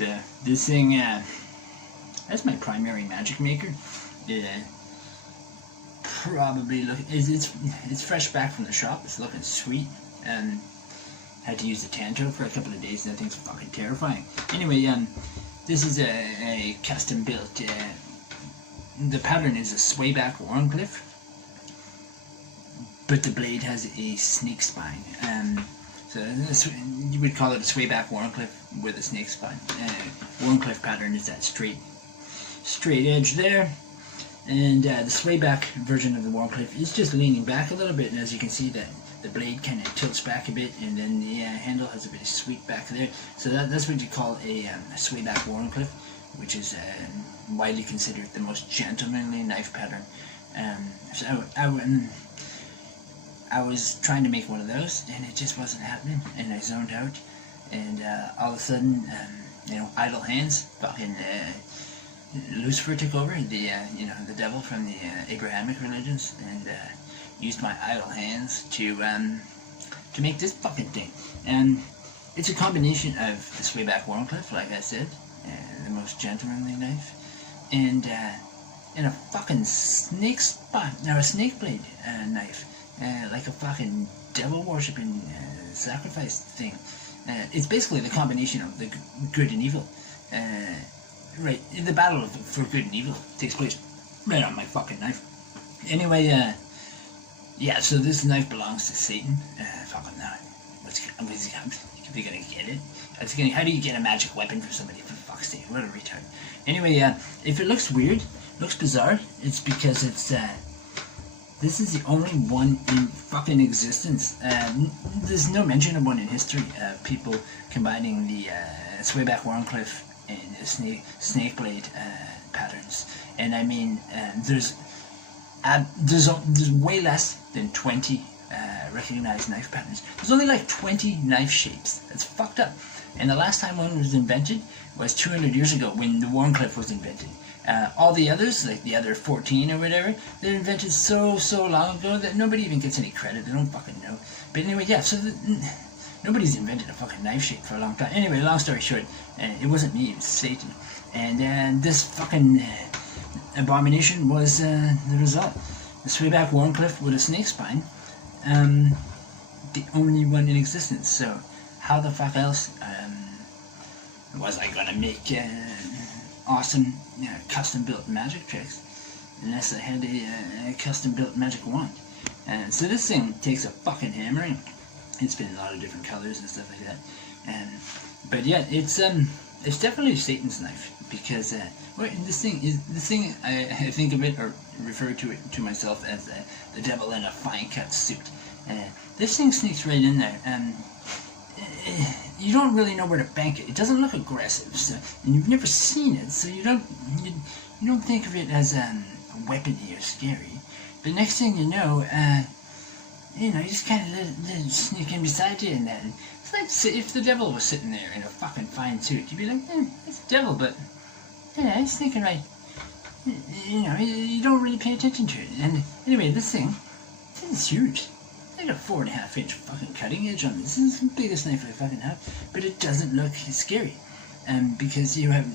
So this thing, that's my primary magic maker. Probably look, it's fresh back from the shop. It's looking sweet. Had to use the Tanto for a couple of days. That thing's fucking terrifying. Anyway, this is a custom built. The pattern is a swayback Wharncliffe, but the blade has a snake spine. So you would call it a swayback Wharncliffe with a snake spine. Wharncliffe pattern is that straight edge there, and the swayback version of the Wharncliffe is just leaning back a little bit, and as you can see that the blade kind of tilts back a bit, and then the handle has a bit of sweep back there. So that's what you call a swayback Wharncliffe, which is widely considered the most gentlemanly knife pattern. So I was trying to make one of those, and it just wasn't happening, and I zoned out, and all of a sudden, idle hands, fucking Lucifer took over, the devil from the Abrahamic religions, and used my idle hands to make this fucking thing. And it's a combination of the swayback Wharncliffe, like I said, the most gentlemanly knife, and a fucking snake blade knife, like a fucking devil worshipping sacrifice thing. It's basically the combination of the good and evil. Right, the battle for good and evil takes place right on my fucking knife. Anyway, yeah, so this knife belongs to Satan. Fucking now, what's he gonna get it? How do you get a magic weapon for somebody, for fuck's sake? What a retard. Anyway, if it looks weird, looks bizarre, it's because it's, this is the only one in fucking existence. There's no mention of one in history. People combining the swayback Wharncliffe and the snake blade patterns. And I mean, there's way less than 20 recognized knife patterns. There's only like 20 knife shapes. That's fucked up. And the last time one was invented was 200 years ago when the Wharncliffe was invented. All the others, like the other 14 or whatever, they're invented so long ago that nobody even gets any credit. They don't fucking know. But anyway, yeah, so nobody's invented a fucking knife shape for a long time. Anyway, long story short, it wasn't me, it was Satan. And this fucking abomination was the result. The swayback Wharncliffe with a snake spine, the only one in existence. So how the fuck else was I gonna make awesome custom-built magic tricks unless I had a custom-built magic wand? And so this thing takes a fucking hammer, and it's been in a lot of different colors and stuff like that. But yeah, it's definitely Satan's knife, because this thing I think of it, or refer to it to myself as the devil in a fine cut suit. This thing sneaks right in there, and you don't really know where to bank it. It doesn't look aggressive, so, and you've never seen it, so you don't think of it as weapony or scary. But next thing you know, you just kind of let it sneak in beside you, and then it's like if the devil was sitting there in a fucking fine suit, you'd be like, it's the devil, but yeah, he's sneaking right. You don't really pay attention to it. And anyway, this is huge. I got a 4.5-inch fucking cutting edge on this. This is the biggest knife I fucking have, but it doesn't look scary, because you have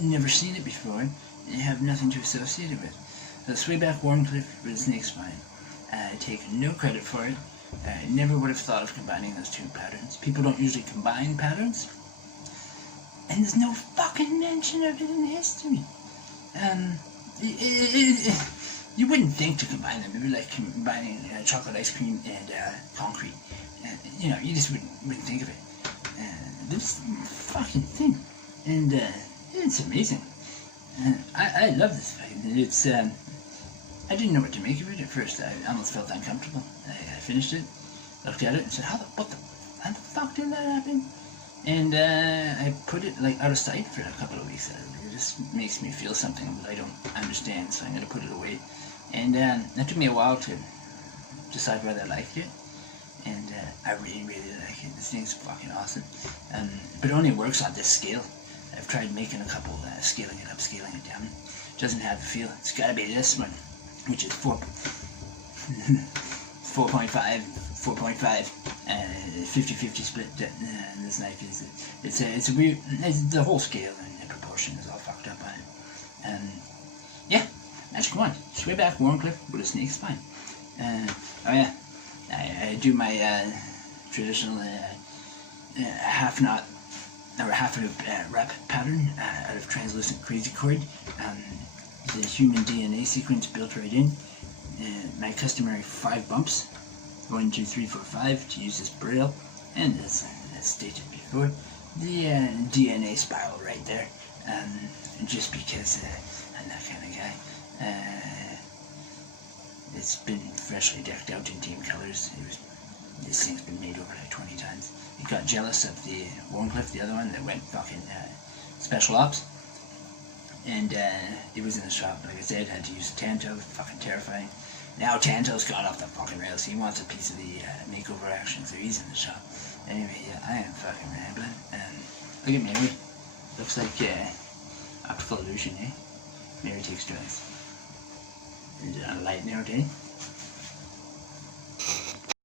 never seen it before. You have nothing to associate it with. The swayback Wharncliffe with a snake spine. I take no credit for it. I never would have thought of combining those two patterns. People don't usually combine patterns, and there's no fucking mention of it in history. You wouldn't think to combine them. It'd be like combining chocolate ice cream and concrete. You just wouldn't think of it. This fucking thing, and it's amazing. I love this fucking. It's I didn't know what to make of it at first. I almost felt uncomfortable. I finished it, looked at it, and said, "How the fuck did that happen?" And I put it like out of sight for a couple of weeks. It just makes me feel something that I don't understand, so I'm gonna put it away. And that took me a while to decide whether I liked it, and I really like it. This thing's fucking awesome. But it only works on this scale. I've tried making a couple, scaling it up, scaling it down. It doesn't have the feel. It's gotta be this one, which is 4.5. 50-50 split. This knife is it's a weird. The whole scale and the proportion is all fucked up on it. Yeah, Magic Wand, straight back Wharncliffe with a snake spine. Oh yeah, I do my traditional half knot or half loop wrap pattern out of translucent crazy cord. The human DNA sequence built right in. My customary 5 bumps, 1, 2, 3, 4, 5, to use as braille, and as stated before, the DNA spiral right there. Just because I'm that kind of guy. It's been freshly decked out in team colors. This thing's been made over like 20 times. It got jealous of the Wharncliffe, the other one that went fucking special ops. And it was in the shop, like I said, had to use Tanto, fucking terrifying. Now Tanto's gone off the fucking rails. He wants a piece of the makeover action, so he's in the shop. Anyway, yeah, I am fucking rambling. Look at Mary. Looks like optical illusion, eh? Mary takes drugs. Is it on a light note, eh?